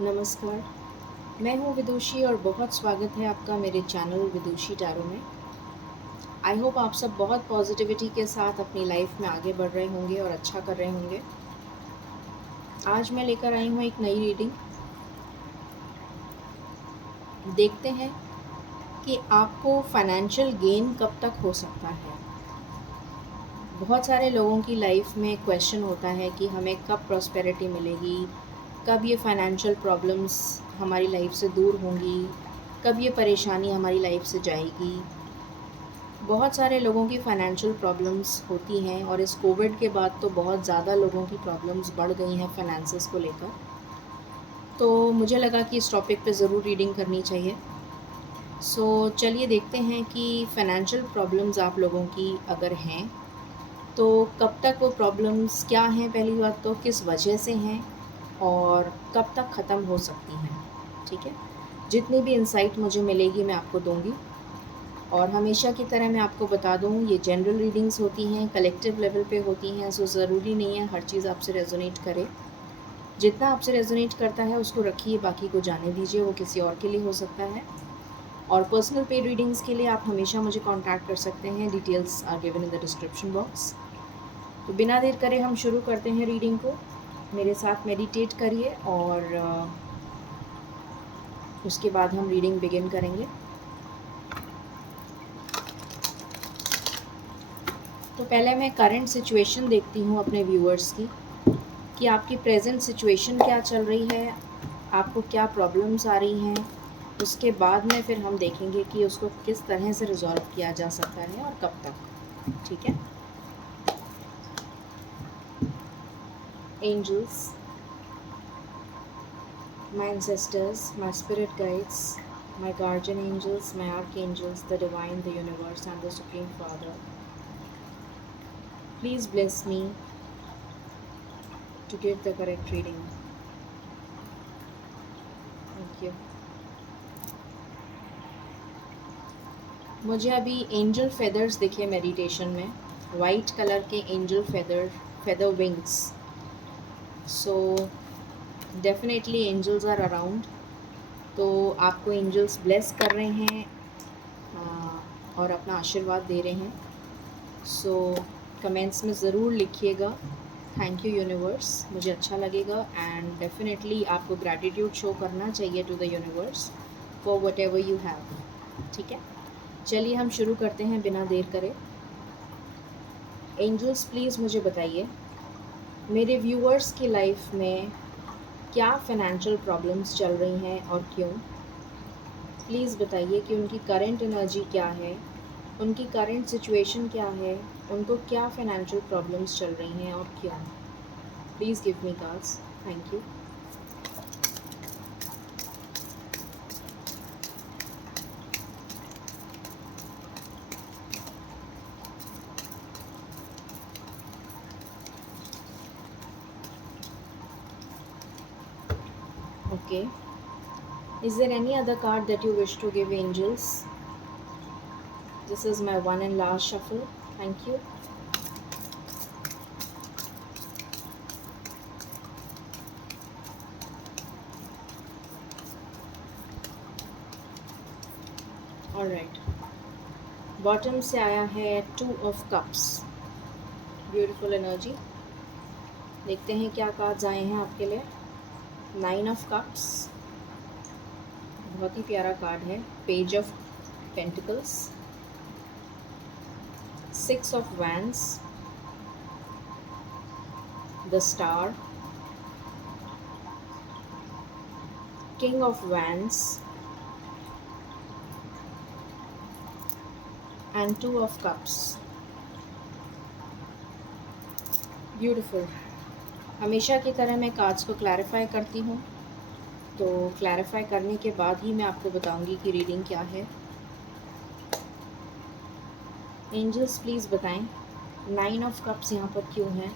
नमस्कार, मैं हूँ विदुषी और बहुत स्वागत है आपका मेरे चैनल विदुषी टैरो में। आई होप आप सब बहुत पॉजिटिविटी के साथ अपनी लाइफ में आगे बढ़ रहे होंगे और अच्छा कर रहे होंगे। आज मैं लेकर आई हूँ एक नई रीडिंग। देखते हैं कि आपको फाइनेंशियल गेन कब तक हो सकता है। बहुत सारे लोगों की लाइफ में क्वेश्चन होता है कि हमें कब प्रॉस्पेरिटी मिलेगी, कब ये फाइनेंशियल प्रॉब्लम्स हमारी लाइफ से दूर होंगी, कब ये परेशानी हमारी लाइफ से जाएगी। बहुत सारे लोगों की फाइनेंशियल प्रॉब्लम्स होती हैं और इस कोविड के बाद तो बहुत ज़्यादा लोगों की प्रॉब्लम्स बढ़ गई हैं फाइनेंसेस को लेकर। तो मुझे लगा कि इस टॉपिक पे ज़रूर रीडिंग करनी चाहिए। सो चलिए देखते हैं कि फाइनेंशियल प्रॉब्लम्स आप लोगों की अगर हैं तो कब तक वो प्रॉब्लम्स क्या हैं, पहली बात तो किस वजह से हैं और कब तक ख़त्म हो सकती हैं। ठीक है, जितनी भी इंसाइट मुझे मिलेगी मैं आपको दूंगी। और हमेशा की तरह मैं आपको बता दूँ, ये जनरल रीडिंग्स होती हैं, कलेक्टिव लेवल पे होती हैं। सो ज़रूरी नहीं है हर चीज़ आपसे रेजोनेट करे। जितना आपसे रेजोनेट करता है उसको रखिए, बाकी को जाने दीजिए, वो किसी और के लिए हो सकता है। और पर्सनल पेड रीडिंग्स के लिए आप हमेशा मुझे कांटेक्ट कर सकते हैं। Details are given in the description box. तो बिना देर करे हम शुरू करते हैं रीडिंग को। मेरे साथ मेडिटेट करिए और उसके बाद हम रीडिंग बिगिन करेंगे। तो पहले मैं करंट सिचुएशन देखती हूँ अपने व्यूअर्स की, कि आपकी प्रेजेंट सिचुएशन क्या चल रही है, आपको क्या प्रॉब्लम्स आ रही हैं। उसके बाद में फिर हम देखेंगे कि उसको किस तरह से रिजॉल्व किया जा सकता है और कब तक। ठीक है। Angels, my ancestors, my spirit guides, my guardian angels, my archangels, the divine, the universe, and the Supreme Father, please bless me to give the correct reading. Thank you. मुझे अभी एंजल फेदर्स दिखे meditation में, white colour के angel feather wings. So definitely angels are around. तो आपको angels bless कर रहे हैं और अपना आशीर्वाद दे रहे हैं। सो कमेंट्स में ज़रूर लिखिएगा थैंक यू यूनिवर्स, मुझे अच्छा लगेगा। एंड डेफिनेटली आपको ग्रैटिट्यूड शो करना चाहिए to the universe for whatever you have. ठीक है, चलिए हम शुरू करते हैं बिना देर करे। एंजल्स प्लीज़ मुझे बताइए, मेरे व्यूअर्स की लाइफ में क्या फाइनेंशियल प्रॉब्लम्स चल रही हैं और क्यों। प्लीज़ बताइए कि उनकी करंट एनर्जी क्या है, उनकी करंट सिचुएशन क्या है, उनको क्या फाइनेंशियल प्रॉब्लम्स चल रही हैं और क्यों। Please give me cards. Thank you. Okay. Is there any other card that you wish to give angels? This is my one and last shuffle. Thank you. Alright. Bottom से आया है 2 of cups, beautiful energy. देखते हैं क्या cards आए हैं आपके लिए। 9 ऑफ कप्स, बहुत ही प्यारा कार्ड है। Page of pentacles, 6 of wands, the star, king of wands and 2 of cups. Beautiful. हमेशा की तरह मैं कार्ड्स को क्लैरिफाई करती हूँ, तो क्लैरिफाई करने के बाद ही मैं आपको बताऊंगी कि रीडिंग क्या है। एंजल्स प्लीज़ बताएं 9 ऑफ कप्स यहाँ पर क्यों है।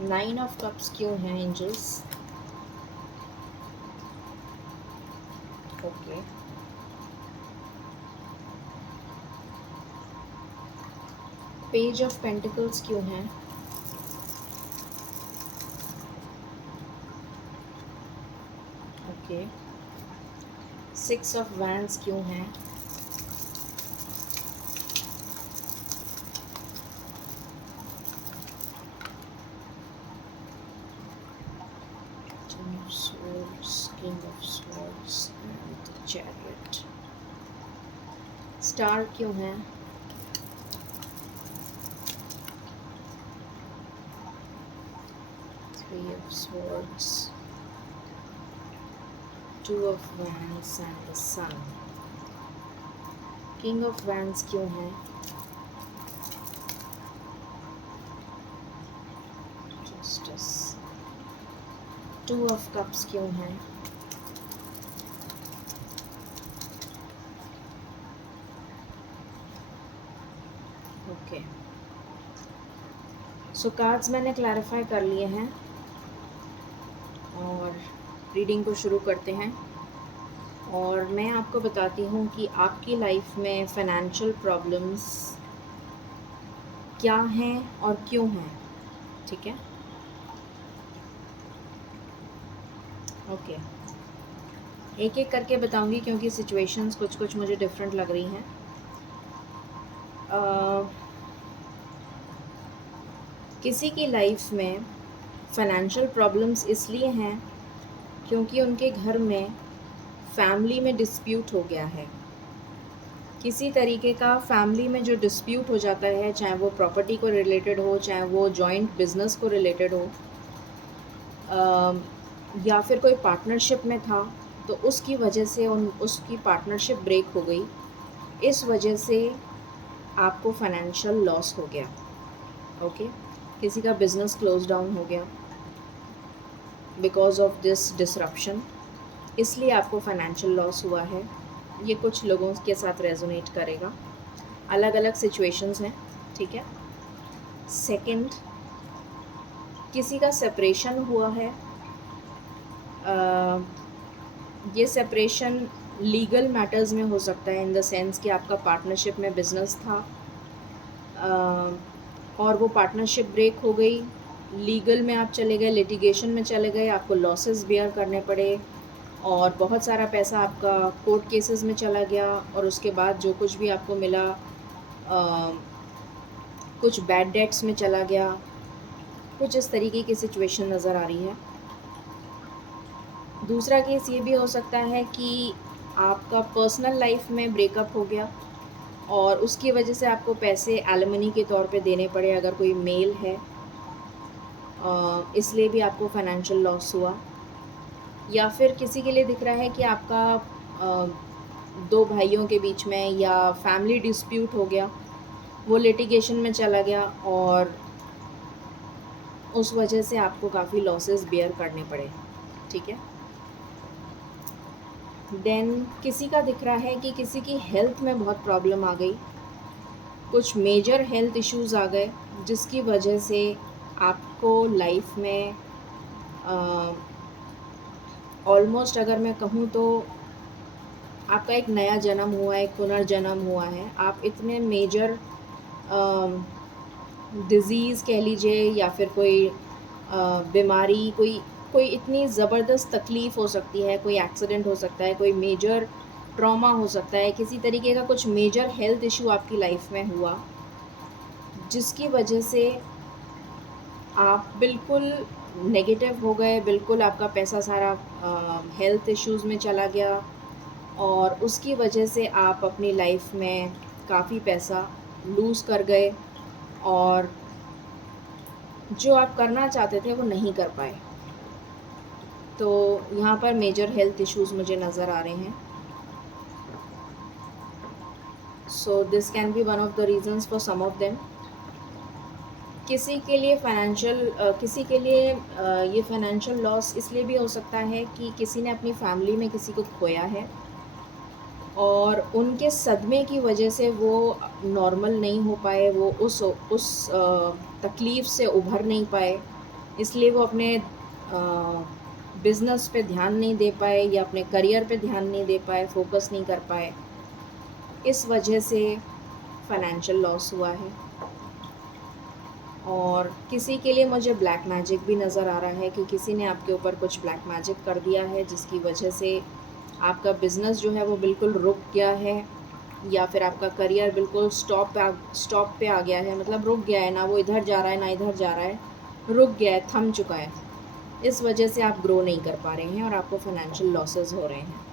नाइन ऑफ कप्स क्यों हैं angels. Okay, page of pentacles क्यों हैं। ओके, 6 ऑफ वैंड्स क्यों है? Ten of Swords, King of Swords and the Chariot. Star क्यों है? Three of Swords, Two of Wands and the Sun. King of Wands क्यों है? Justice. Two of Cups क्यों है? ओके, सो कार्ड्स मैंने clarify कर लिए हैं और रीडिंग को शुरू करते हैं। और मैं आपको बताती हूँ कि आपकी लाइफ में फाइनेंशियल प्रॉब्लम्स क्या हैं और क्यों हैं, ठीक है? ओके, एक एक करके बताऊंगी क्योंकि सिचुएशंस कुछ कुछ मुझे डिफरेंट लग रही हैं। किसी की लाइफ में फाइनेंशियल प्रॉब्लम्स इसलिए हैं क्योंकि उनके घर में फैमिली में डिस्प्यूट हो गया है। किसी तरीके का फैमिली में जो डिस्प्यूट हो जाता है, चाहे वो प्रॉपर्टी को रिलेटेड हो, चाहे वो जॉइंट बिजनेस को रिलेटेड हो, या फिर कोई पार्टनरशिप में था तो उसकी वजह से उसकी पार्टनरशिप ब्रेक हो गई। इस वजह से आपको फाइनेंशियल लॉस हो गया। ओके, किसी का बिजनेस क्लोज डाउन हो गया बिकॉज ऑफ दिस डिसरप्शन, इसलिए आपको फाइनेंशियल लॉस हुआ है। ये कुछ लोगों के साथ रेजोनेट करेगा, अलग अलग सिचुएशंस हैं, ठीक है? सेकंड, किसी का सेपरेशन हुआ है। ये सेपरेशन लीगल मैटर्स में हो सकता है, इन द सेंस कि आपका पार्टनरशिप में बिजनेस था और वो पार्टनरशिप ब्रेक हो गई, लीगल में आप चले गए, लिटिगेशन में चले गए, आपको लॉसेस बेयर करने पड़े और बहुत सारा पैसा आपका कोर्ट केसेस में चला गया और उसके बाद जो कुछ भी आपको मिला कुछ बैड डेट्स में चला गया। कुछ इस तरीके की सिचुएशन नज़र आ रही है। दूसरा केस ये भी हो सकता है कि आपका पर्सनल लाइफ में ब्रेकअप हो गया और उसकी वजह से आपको पैसे एलिमनी के तौर पे देने पड़े, अगर कोई मेल है, इसलिए भी आपको फाइनेंशियल लॉस हुआ। या फिर किसी के लिए दिख रहा है कि आपका दो भाइयों के बीच में या फैमिली डिस्प्यूट हो गया, वो लिटिगेशन में चला गया और उस वजह से आपको काफ़ी लॉसेस बेयर करने पड़े, ठीक है? देन किसी का दिख रहा है कि किसी की हेल्थ में बहुत प्रॉब्लम आ गई, कुछ मेजर हेल्थ इश्यूज़ आ गए जिसकी वजह से आपको लाइफ में ऑलमोस्ट अगर मैं कहूँ तो आपका एक नया जन्म हुआ है, एक पुनर्जन्म हुआ है। आप इतने मेजर डिज़ीज़ कह लीजिए या फिर कोई बीमारी, कोई इतनी ज़बरदस्त तकलीफ़ हो सकती है, कोई एक्सीडेंट हो सकता है, कोई मेजर ट्रॉमा हो सकता है, किसी तरीके का कुछ मेजर हेल्थ इशू आपकी लाइफ में हुआ जिसकी वजह से आप बिल्कुल नेगेटिव हो गए, बिल्कुल आपका पैसा सारा हेल्थ इश्यूज़ में चला गया और उसकी वजह से आप अपनी लाइफ में काफ़ी पैसा लूज़ कर गए और जो आप करना चाहते थे वो नहीं कर पाए। तो यहाँ पर मेजर हेल्थ इश्यूज़ मुझे नज़र आ रहे हैं। So this can be one of the reasons for some of them. किसी के लिए ये फाइनेंशियल लॉस इसलिए भी हो सकता है कि किसी ने अपनी फैमिली में किसी को खोया है और उनके सदमे की वजह से वो नॉर्मल नहीं हो पाए, वो उस तकलीफ़ से उभर नहीं पाए, इसलिए वो अपने बिज़नेस पे ध्यान नहीं दे पाए या अपने करियर पे ध्यान नहीं दे पाए, फोकस नहीं कर पाए। इस वजह से फाइनेंशियल लॉस हुआ है। और किसी के लिए मुझे ब्लैक मैजिक भी नज़र आ रहा है कि किसी ने आपके ऊपर कुछ ब्लैक मैजिक कर दिया है, जिसकी वजह से आपका बिज़नेस जो है वो बिल्कुल रुक गया है, या फिर आपका करियर बिल्कुल स्टॉप पे आ गया है। मतलब रुक गया है, ना वो इधर जा रहा है ना इधर जा रहा है, रुक गया है, थम चुका है। इस वजह से आप ग्रो नहीं कर पा रहे हैं और आपको फाइनेंशियल लॉसेस हो रहे हैं।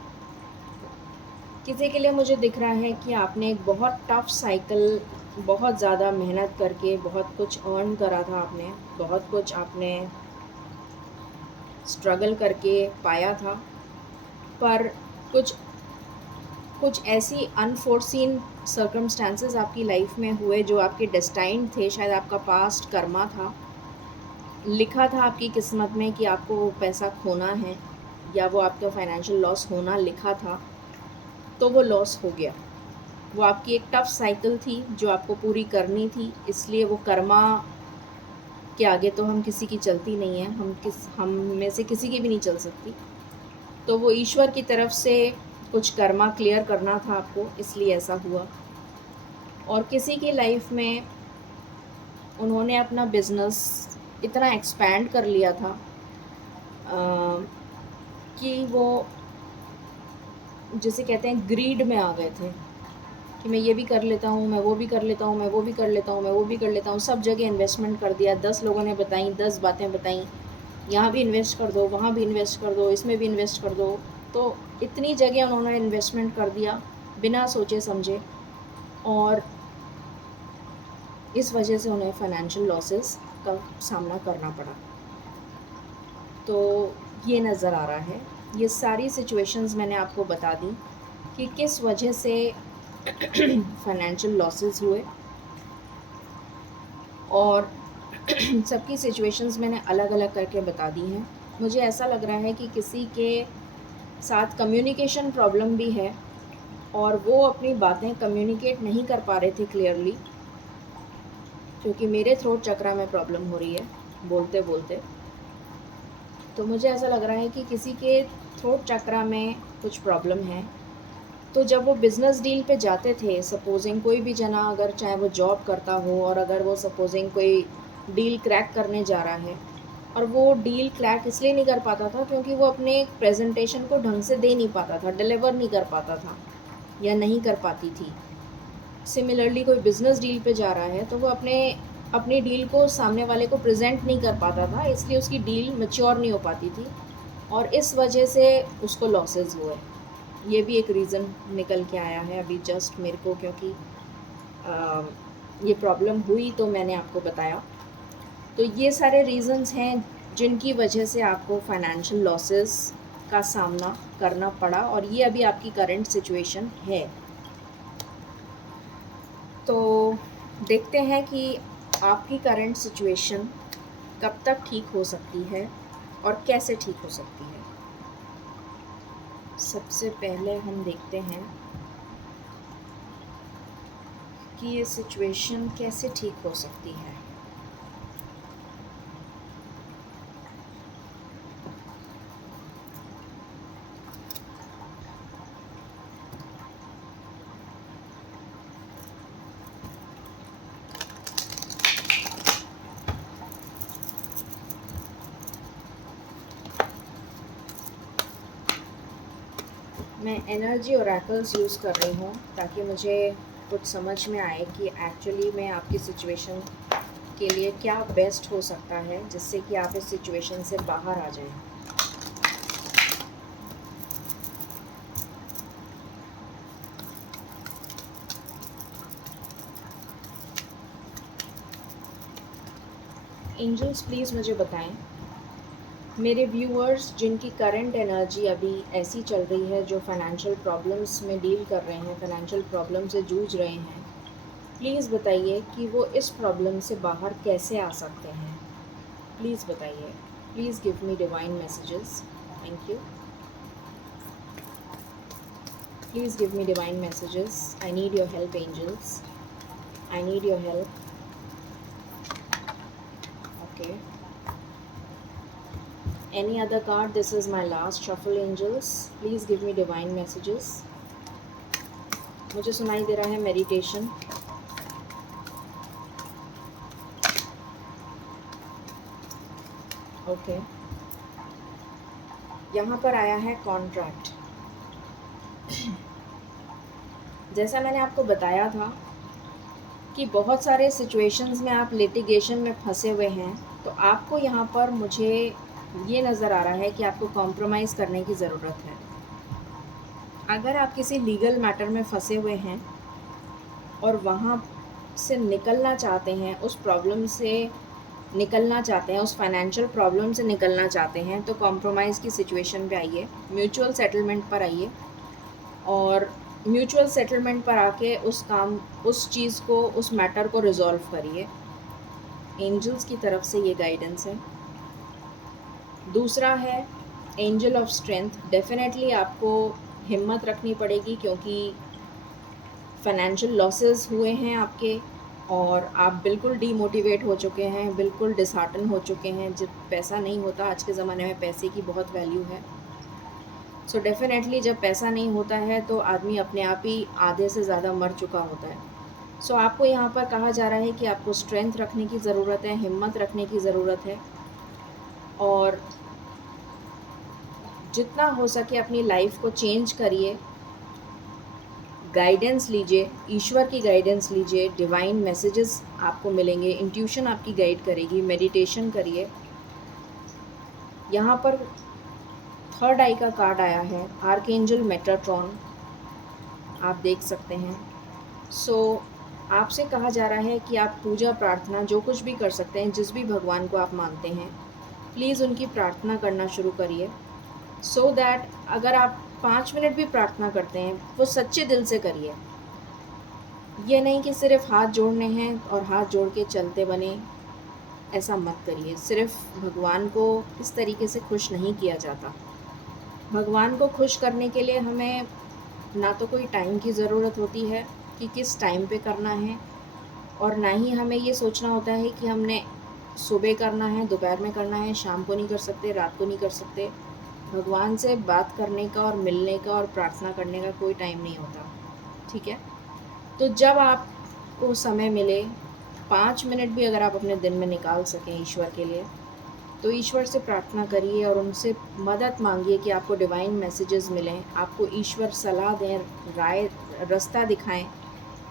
किसी के लिए मुझे दिख रहा है कि आपने एक बहुत टफ साइकिल, बहुत ज़्यादा मेहनत करके बहुत कुछ अर्न करा था, आपने बहुत कुछ आपने स्ट्रगल करके पाया था, पर कुछ कुछ ऐसी अनफोर्सीन सर्कमस्टांसेस आपकी लाइफ में हुए जो आपके डेस्टाइन्ड थे, शायद आपका पास्ट कर्मा था, लिखा था आपकी किस्मत में कि आपको वो पैसा खोना है या वो आपका फाइनेंशियल लॉस होना लिखा था, तो वो लॉस हो गया। वो आपकी एक टफ साइकिल थी जो आपको पूरी करनी थी, इसलिए वो कर्मा के आगे तो हम किसी की चलती नहीं है, हम में से किसी की भी नहीं चल सकती। तो वो ईश्वर की तरफ से कुछ कर्मा क्लियर करना था आपको, इसलिए ऐसा हुआ। और किसी की लाइफ में उन्होंने अपना बिज़नेस इतना एक्सपैंड कर लिया था कि वो, जिसे कहते हैं, ग्रीड में आ गए थे कि मैं ये भी कर लेता हूँ, मैं वो भी कर लेता हूँ, मैं वो भी कर लेता हूँ, मैं वो भी कर लेता हूँ। सब जगह इन्वेस्टमेंट कर दिया, 10 लोगों ने बताई, 10 बातें बताई, यहाँ भी इन्वेस्ट कर दो, वहाँ भी इन्वेस्ट कर दो, इसमें भी इन्वेस्ट कर दो। तो इतनी जगह उन्होंने इन्वेस्टमेंट कर दिया बिना सोचे समझे, और इस वजह से उन्हें फाइनेंशियल लॉसेस का सामना करना पड़ा। तो ये नज़र आ रहा है, ये सारी सिचुएशंस मैंने आपको बता दी कि किस वजह से फाइनेंशियल लॉसेस हुए, और सबकी सिचुएशंस मैंने अलग अलग करके बता दी हैं। मुझे ऐसा लग रहा है कि किसी के साथ कम्युनिकेशन प्रॉब्लम भी है और वो अपनी बातें कम्युनिकेट नहीं कर पा रहे थे क्लियरली, क्योंकि मेरे थ्रोट चक्रा में प्रॉब्लम हो रही है बोलते बोलते। तो मुझे ऐसा लग रहा है कि किसी के थ्रोट चक्रा में कुछ प्रॉब्लम है। तो जब वो बिज़नेस डील पे जाते थे, सपोजिंग कोई भी जना, अगर चाहे वो जॉब करता हो, और अगर वो सपोजिंग कोई डील क्रैक करने जा रहा है, और वो डील क्रैक इसलिए नहीं कर पाता था क्योंकि वो अपने प्रेजेंटेशन को ढंग से दे नहीं पाता था, डिलीवर नहीं कर पाता था या नहीं कर पाती थी। सिमिलरली कोई बिज़नेस डील पे जा रहा है तो वो अपनी डील को सामने वाले को प्रेजेंट नहीं कर पाता था, इसलिए उसकी डील मैच्योर नहीं हो पाती थी, और इस वजह से उसको लॉसेस हुए। ये भी एक रीज़न निकल के आया है अभी जस्ट मेरे को, क्योंकि ये प्रॉब्लम हुई तो मैंने आपको बताया। तो ये सारे रीज़न्स हैं जिनकी वजह से आपको फाइनेंशियल लॉसेस का सामना करना पड़ा, और ये अभी आपकी करंट सिचुएशन है। तो देखते हैं कि आपकी करंट सिचुएशन कब तक ठीक हो सकती है और कैसे ठीक हो सकती है। सबसे पहले हम देखते हैं कि ये सिचुएशन कैसे ठीक हो सकती है। मैं एनर्जी ओरेकल्स यूज़ कर रही हूँ ताकि मुझे कुछ समझ में आए कि एक्चुअली में आपकी सिचुएशन के लिए क्या बेस्ट हो सकता है, जिससे कि आप इस सिचुएशन से बाहर आ जाएं। एंजल्स प्लीज़ मुझे बताएं, मेरे व्यूअर्स जिनकी करंट एनर्जी अभी ऐसी चल रही है, जो फाइनेंशियल प्रॉब्लम्स में डील कर रहे हैं, फाइनेंशियल प्रॉब्लम से जूझ रहे हैं, प्लीज़ बताइए कि वो इस प्रॉब्लम से बाहर कैसे आ सकते हैं। प्लीज़ बताइए, please give me divine messages. Thank you. Please give me divine messages. I need your help angels, I need your help. Okay, any other card? This is my last shuffle angels. Please give me divine messages. मुझे सुनाई दे रहा है meditation. Okay, यहाँ पर आया है contract. जैसा मैंने आपको बताया था कि बहुत सारे सिचुएशंस में आप लिटिगेशन में फंसे हुए हैं, तो आपको यहाँ पर मुझे ये नज़र आ रहा है कि आपको कॉम्प्रोमाइज़ करने की ज़रूरत है। अगर आप किसी लीगल मैटर में फंसे हुए हैं और वहाँ से निकलना चाहते हैं, उस प्रॉब्लम से निकलना चाहते हैं, उस फाइनेंशियल प्रॉब्लम से निकलना चाहते हैं, तो कॉम्प्रोमाइज़ की सिचुएशन पे आइए, म्यूचुअल सेटलमेंट पर आइए और म्यूचुअल सेटलमेंट पर आके उस चीज़ को, उस मैटर को रिज़ॉल्व करिए। एंजल्स की तरफ से ये गाइडेंस है। दूसरा है एंजल ऑफ स्ट्रेंथ। डेफिनेटली आपको हिम्मत रखनी पड़ेगी क्योंकि फाइनेंशियल लॉसेस हुए हैं आपके और आप बिल्कुल डीमोटिवेट हो चुके हैं, बिल्कुल डिसहार्टन हो चुके हैं। जब पैसा नहीं होता, आज के ज़माने में पैसे की बहुत वैल्यू है। सो डेफिनेटली जब पैसा नहीं होता है तो आदमी अपने आप ही आधे से ज़्यादा मर चुका होता है। सो आपको यहाँ पर कहा जा रहा है कि आपको स्ट्रेंथ रखने की ज़रूरत है, हिम्मत रखने की ज़रूरत है और जितना हो सके अपनी लाइफ को चेंज करिए। गाइडेंस लीजिए, ईश्वर की गाइडेंस लीजिए, डिवाइन मैसेजेस आपको मिलेंगे, इंट्यूशन आपकी गाइड करेगी, मेडिटेशन करिए। यहाँ पर थर्ड आई का कार्ड आया है, आर्कएंजल मेटाट्रॉन, आप देख सकते हैं। सो आपसे कहा जा रहा है कि आप पूजा प्रार्थना जो कुछ भी कर सकते हैं, जिस भी भगवान को आप मानते हैं, प्लीज़ उनकी प्रार्थना करना शुरू करिए। सो दैट अगर आप 5 मिनट भी प्रार्थना करते हैं, वो सच्चे दिल से करिए। ये नहीं कि सिर्फ हाथ जोड़ने हैं और हाथ जोड़ के चलते बने, ऐसा मत करिए। सिर्फ भगवान को इस तरीके से खुश नहीं किया जाता। भगवान को खुश करने के लिए हमें ना तो कोई टाइम की ज़रूरत होती है कि किस टाइम पे करना है, और ना ही हमें ये सोचना होता है कि हमने सुबह करना है, दोपहर में करना है, शाम को नहीं कर सकते, रात को नहीं कर सकते। भगवान से बात करने का और मिलने का और प्रार्थना करने का कोई टाइम नहीं होता, ठीक है? तो जब आपको समय मिले, 5 मिनट भी अगर आप अपने दिन में निकाल सकें ईश्वर के लिए, तो ईश्वर से प्रार्थना करिए और उनसे मदद मांगिए कि आपको डिवाइन मैसेजेस मिलें, आपको ईश्वर सलाह दें, राय रास्ता दिखाएं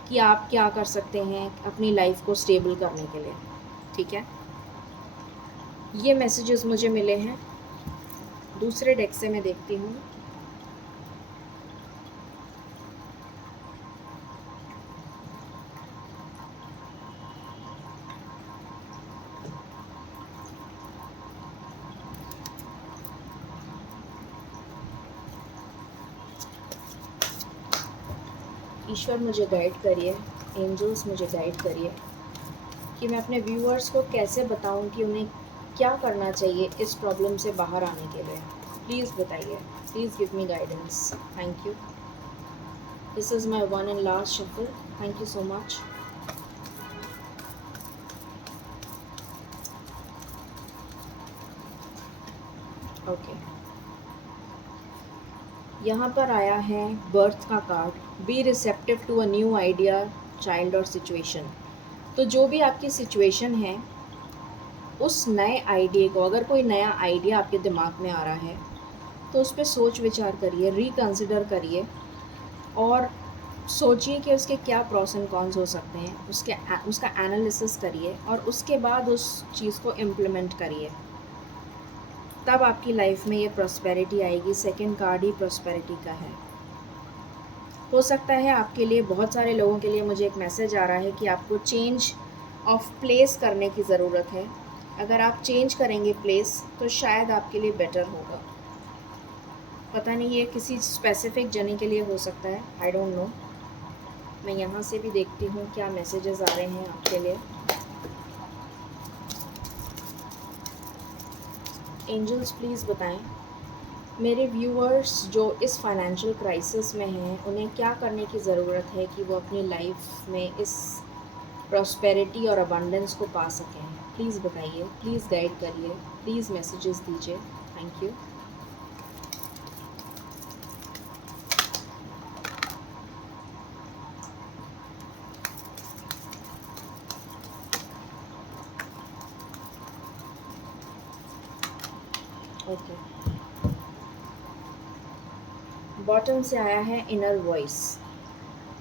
कि आप क्या कर सकते हैं अपनी लाइफ को स्टेबल करने के लिए, ठीक है? ये मैसेजेस मुझे मिले हैं। दूसरे डेक से मैं देखती हूँ। ईश्वर मुझे गाइड करिए, एंजल्स मुझे गाइड करिए कि मैं अपने व्यूअर्स को कैसे बताऊं कि उन्हें क्या करना चाहिए इस प्रॉब्लम से बाहर आने के लिए। प्लीज़ बताइए, please give me guidance. Thank you. This is my one and last shuffle. Thank you so much. Okay, यहाँ पर आया है बर्थ का card. Be receptive to a new idea, child और सिचुएशन। तो जो भी आपकी सिचुएशन है, उस नए आइडिया को, अगर कोई नया आइडिया आपके दिमाग में आ रहा है तो उस पर सोच विचार करिए, रिकन्सिडर करिए और सोचिए कि उसके क्या प्रोस एंड कॉन्स हो सकते हैं, उसका एनालिसिस करिए और उसके बाद उस चीज़ को इम्प्लीमेंट करिए। तब आपकी लाइफ में ये प्रॉस्पेरिटी आएगी। सेकंड कार्ड ही प्रॉस्पेरिटी का है। हो सकता है आपके लिए, बहुत सारे लोगों के लिए मुझे एक मैसेज आ रहा है कि आपको चेंज ऑफ प्लेस करने की ज़रूरत है। अगर आप चेंज करेंगे प्लेस तो शायद आपके लिए बेटर होगा। पता नहीं ये किसी स्पेसिफिक जने के लिए हो सकता है, आई डोंट नो। मैं यहाँ से भी देखती हूँ क्या मैसेजेस आ रहे हैं आपके लिए। एंजल्स प्लीज़ बताएं मेरे व्यूअर्स जो इस फाइनेंशियल क्राइसिस में हैं, उन्हें क्या करने की ज़रूरत है कि वो अपनी लाइफ में इस प्रॉस्पेरिटी और अबंडेंस को पा सकें। प्लीज़ बताइए, प्लीज़ गाइड करिए, प्लीज़ मैसेजेस दीजिए। Thank you. ओके, बॉटम से आया है इनर वॉइस।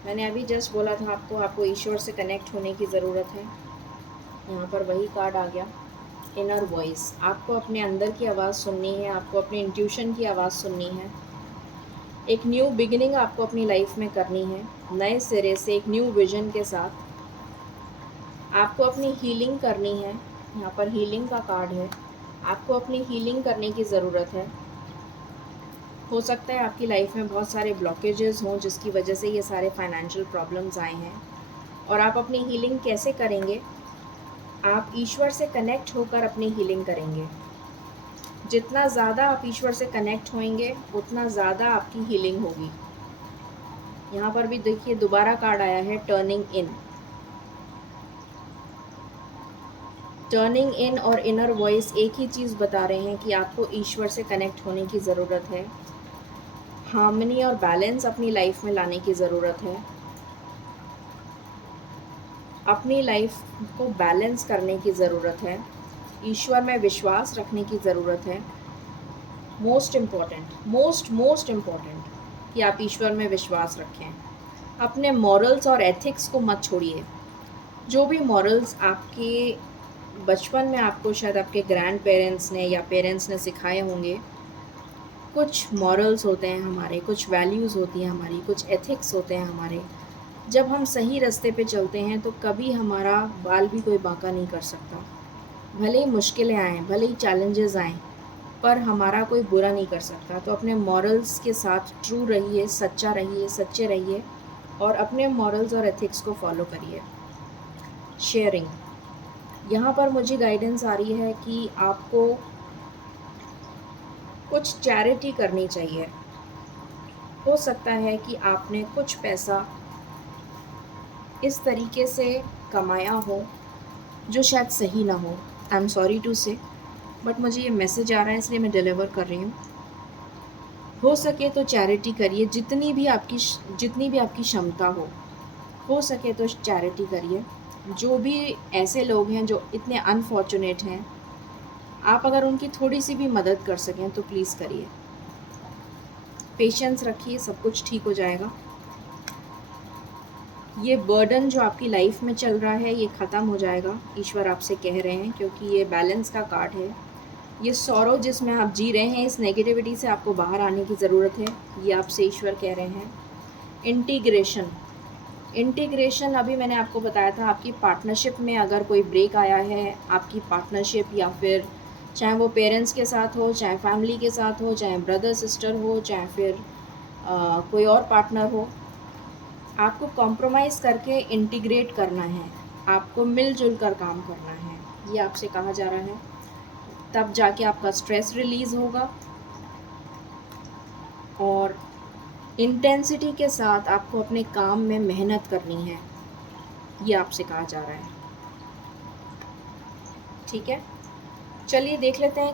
मैंने अभी जस्ट बोला था आपको, आपको ईश्वर से कनेक्ट होने की ज़रूरत है। यहाँ पर वही कार्ड आ गया, इनर वॉइस। आपको अपने अंदर की आवाज़ सुननी है, आपको अपने इंट्यूशन की आवाज़ सुननी है। एक न्यू बिगिनिंग आपको अपनी लाइफ में करनी है, नए सिरे से एक न्यू विजन के साथ। आपको अपनी हीलिंग करनी है, यहाँ पर हीलिंग का कार्ड है। आपको अपनी हीलिंग करने की ज़रूरत है। हो सकता है आपकी लाइफ में बहुत सारे ब्लॉकेजेस हों जिसकी वजह से ये सारे फाइनेंशियल प्रॉब्लम्स आए हैं। और आप अपनी हीलिंग कैसे करेंगे? आप ईश्वर से कनेक्ट होकर अपनी हीलिंग करेंगे। जितना ज़्यादा आप ईश्वर से कनेक्ट होंगे उतना ज़्यादा आपकी हीलिंग होगी। यहाँ पर भी देखिए दोबारा कार्ड आया है, टर्निंग इन। टर्निंग इन और इनर वॉइस एक ही चीज़ बता रहे हैं कि आपको ईश्वर से कनेक्ट होने की ज़रूरत है। हार्मनी और बैलेंस अपनी लाइफ में लाने की ज़रूरत है। अपनी लाइफ को बैलेंस करने की ज़रूरत है। ईश्वर में विश्वास रखने की ज़रूरत है। मोस्ट इम्पॉर्टेंट कि आप ईश्वर में विश्वास रखें। अपने मॉरल्स और एथिक्स को मत छोड़िए। जो भी मॉरल्स आपके बचपन में आपको शायद आपके ग्रैंड पेरेंट्स ने या पेरेंट्स ने सिखाए होंगे, कुछ मॉरल्स होते हैं हमारे, कुछ वैल्यूज़ होती हैं हमारी, कुछ एथिक्स होते हैं हमारे। जब हम सही रास्ते पे चलते हैं तो कभी हमारा बाल भी कोई बांका नहीं कर सकता। भले ही मुश्किलें आएँ, भले ही चैलेंजेस आएँ, पर हमारा कोई बुरा नहीं कर सकता। तो अपने मॉरल्स के साथ ट्रू रहिए, सच्चा रहिए, सच्चे रहिए और अपने मॉरल्स और एथिक्स को फॉलो करिए। शेयरिंग, यहाँ पर मुझे गाइडेंस आ रही है कि आपको कुछ चैरिटी करनी चाहिए। हो सकता है कि आपने कुछ पैसा इस तरीके से कमाया हो जो शायद सही ना हो। आई एम सॉरी टू से, बट मुझे ये मैसेज आ रहा है इसलिए मैं डिलीवर कर रही हूँ। हो सके तो चैरिटी करिए, जितनी भी आपकी क्षमता हो सके तो चैरिटी करिए। जो भी ऐसे लोग हैं जो इतने अनफॉर्चुनेट हैं, आप अगर उनकी थोड़ी सी भी मदद कर सकें तो प्लीज़ करिए। पेशेंस रखिए, सब कुछ ठीक हो जाएगा। ये बर्डन जो आपकी लाइफ में चल रहा है ये ख़त्म हो जाएगा, ईश्वर आपसे कह रहे हैं, क्योंकि ये बैलेंस का कार्ड है। ये सौरव जिसमें आप जी रहे हैं, इस नेगेटिविटी से आपको बाहर आने की ज़रूरत है, ये आपसे ईश्वर कह रहे हैं। इंटीग्रेशन अभी मैंने आपको बताया था, आपकी पार्टनरशिप में अगर कोई ब्रेक आया है, आपकी पार्टनरशिप या फिर चाहे वो पेरेंट्स के साथ हो, चाहे फैमिली के साथ हो, चाहे ब्रदर सिस्टर हो, चाहे फिर कोई और पार्टनर हो, आपको कॉम्प्रोमाइज़ करके इंटीग्रेट करना है, आपको मिलजुल कर काम करना है, ये आपसे कहा जा रहा है। तब जाके आपका स्ट्रेस रिलीज़ होगा और इंटेंसिटी के साथ आपको अपने काम में मेहनत करनी है, ये आपसे कहा जा रहा है। ठीक है, चलिए देख लेते हैं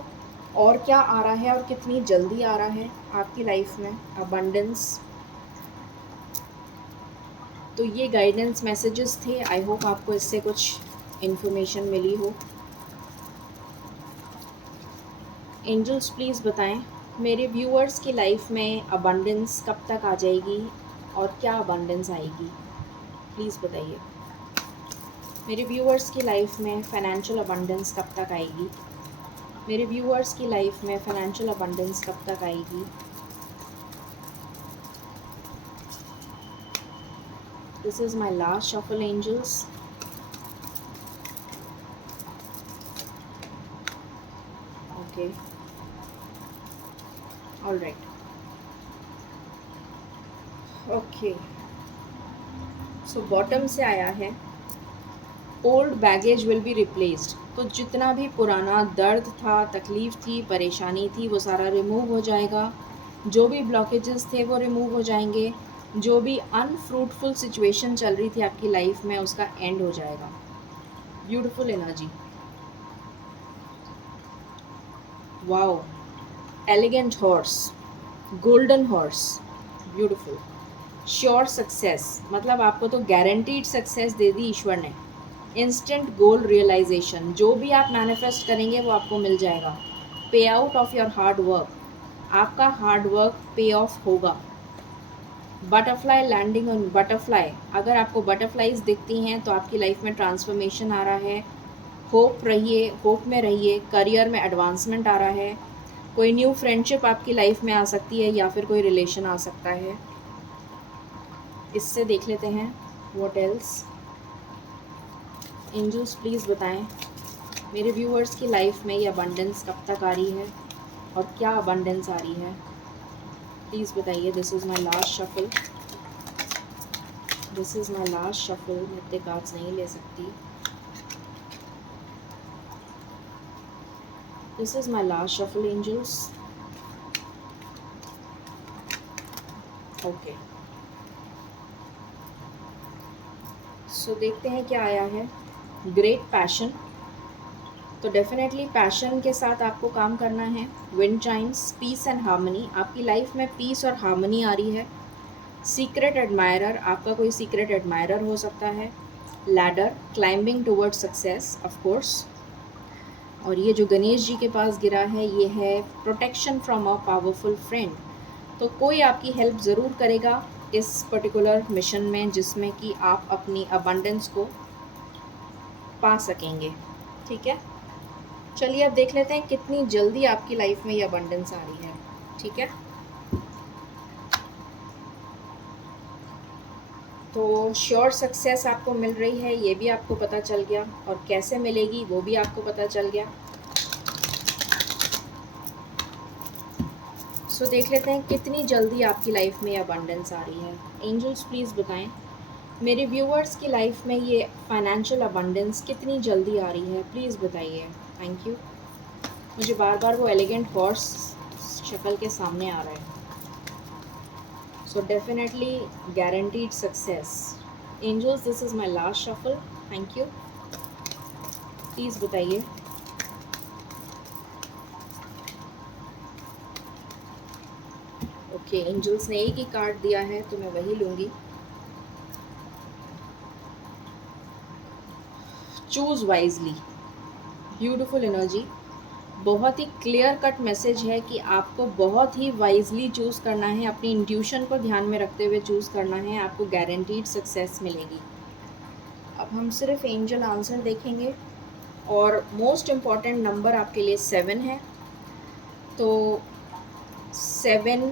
और क्या आ रहा है और कितनी जल्दी आ रहा है आपकी लाइफ में अबंडेंस। तो ये गाइडेंस मैसेजेस थे, आई होप आपको इससे कुछ इन्फॉर्मेशन मिली हो। एंजल्स प्लीज़ बताएं मेरे व्यूअर्स की लाइफ में अबंडेंस कब तक आ जाएगी और क्या अबंडेंस आएगी, प्लीज़ बताइए। मेरे व्यूअर्स की लाइफ में फाइनेंशियल अबंडेंस कब तक आएगी? मेरे व्यूअर्स की लाइफ में फाइनेंशियल अबंडेंस कब तक आएगी? This is my last shuffle angels. Okay, all right, okay. So bottom से आया है, old baggage will be replaced. तो जितना भी पुराना दर्द था, तकलीफ़ थी, परेशानी थी, वो सारा रिमूव हो जाएगा। जो भी ब्लॉकेजेस थे वो रिमूव हो जाएंगे। जो भी अनफ्रूटफुल सिचुएशन चल रही थी आपकी लाइफ में उसका एंड हो जाएगा। Beautiful energy, wow, elegant horse, golden horse, beautiful. Sure success, मतलब आपको तो गारंटीड सक्सेस दे दी ईश्वर ने। इंस्टेंट गोल रियलाइजेशन, जो भी आप मैनिफेस्ट करेंगे वो आपको मिल जाएगा। पे out of your hard work, आपका हार्ड वर्क पे ऑफ होगा। बटरफ्लाई लैंडिंग ऑन बटरफ्लाई, अगर आपको बटरफ्लाइज दिखती हैं तो आपकी लाइफ में ट्रांसफॉर्मेशन आ रहा है। होप रहिए, होप में रहिए, करियर में एडवांसमेंट आ रहा है। कोई न्यू फ्रेंडशिप आपकी लाइफ में आ सकती है या फिर कोई रिलेशन आ सकता है। इससे देख लेते हैं व्हाट एल्स। एंजल्स प्लीज़ बताएं मेरे व्यूअर्स की लाइफ में ये अबंडेंस कब तक आ रही है और क्या अबंडेंस आ रही है, प्लीज़ बताइए। This is my last shuffle, this is my last shuffle. मैं इतने कार्ड्स नहीं ले सकती। This is my last shuffle angels. Okay, so देखते हैं क्या आया है। ग्रेट पैशन, तो डेफिनेटली पैशन के साथ आपको काम करना है। Wind chimes, peace and harmony, आपकी लाइफ में पीस और हार्मनी आ रही है। सीक्रेट एडमायरर, आपका कोई सीक्रेट एडमायरर हो सकता है। Ladder, climbing toward success of course. और ये जो गणेश जी के पास गिरा है ये है protection from a powerful friend, तो कोई आपकी हेल्प ज़रूर करेगा इस पर्टिकुलर मिशन में जिसमें कि आप अपनी अबंडेंस को पा सकेंगे। ठीक है, चलिए अब देख लेते हैं कितनी जल्दी आपकी लाइफ में ये अबंडेंस आ रही है। ठीक है, तो श्योर सक्सेस आपको मिल रही है ये भी आपको पता चल गया, और कैसे मिलेगी वो भी आपको पता चल गया। सो देख लेते हैं कितनी जल्दी आपकी लाइफ में ये अबंडेंस आ रही है। एंजल्स प्लीज़ बताएं मेरे व्यूअर्स की लाइफ में ये फाइनेंशियल अबंडेंस कितनी जल्दी आ रही है, प्लीज़ बताइए। Thank you. मुझे बार बार वो एलिगेंट हॉर्स शक्ल के सामने आ रहा है। So definitely guaranteed success. Angels this is my last shuffle, thank you. Please बताइए। ओके, एंजल्स ने एक ही कार्ड दिया है तो मैं वही लूँगी। चूज़ वाइजली, ब्यूटिफुल एनर्जी, बहुत ही क्लियर कट मैसेज है कि आपको बहुत ही वाइजली चूज़ करना है, अपनी इंट्यूशन को ध्यान में रखते हुए चूज़ करना है, आपको गारंटीड सक्सेस मिलेगी। अब हम सिर्फ एंजल आंसर देखेंगे और मोस्ट इम्पॉर्टेंट नंबर आपके लिए 7 है, तो 7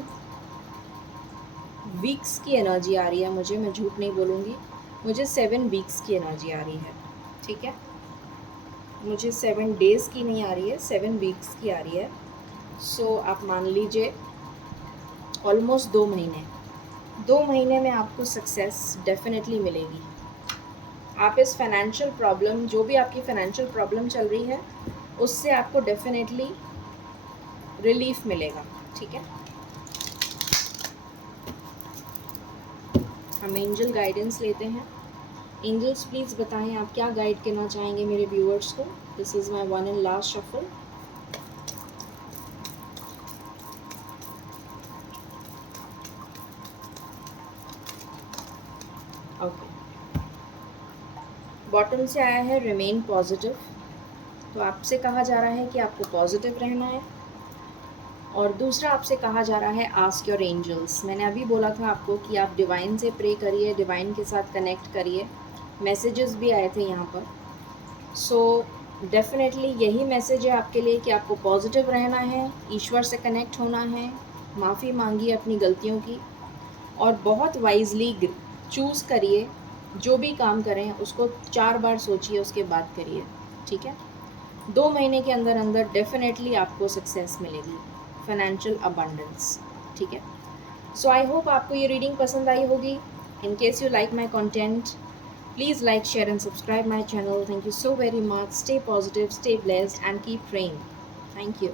वीक्स की एनर्जी आ रही है मुझे, मैं झूठ नहीं बोलूँगी, मुझे 7 वीक्स की एनर्जी आ रही है। ठीक है, मुझे 7 डेज़ की नहीं आ रही है, 7 वीक्स की आ रही है। सो आप मान लीजिए ऑलमोस्ट 2 महीने, 2 महीने में आपको सक्सेस डेफिनेटली मिलेगी। आप इस फाइनेंशियल प्रॉब्लम, जो भी आपकी फाइनेंशियल प्रॉब्लम चल रही है उससे आपको डेफिनेटली रिलीफ मिलेगा। ठीक है, हम एंजल गाइडेंस लेते हैं। एंजल्स प्लीज़ बताएं आप क्या गाइड करना चाहेंगे मेरे व्यूअर्स को। This is my one and last shuffle. Okay, bottom से आया है रिमेन पॉजिटिव, तो आपसे कहा जा रहा है कि आपको पॉजिटिव रहना है। और दूसरा आपसे कहा जा रहा है आस्क योर एंजल्स। मैंने अभी बोला था आपको कि आप डिवाइन से प्रे करिए, डिवाइन के साथ कनेक्ट करिए। मैसेजेस भी आए थे यहाँ पर। सो डेफिनेटली यही मैसेज है आपके लिए कि आपको पॉजिटिव रहना है, ईश्वर से कनेक्ट होना है, माफ़ी मांगिए अपनी गलतियों की, और बहुत वाइजली चूज़ करिए। जो भी काम करें उसको 4 बार सोचिए, उसके बाद करिए। ठीक है, 2 महीने के अंदर अंदर डेफिनेटली आपको सक्सेस मिलेगी, फाइनेंशियल अबंडेंस। ठीक है, सो आई होप आपको ये रीडिंग पसंद आई होगी। In case you like my content, please like, share and subscribe my channel. Thank you so very much. Stay positive, stay blessed and keep praying. Thank you.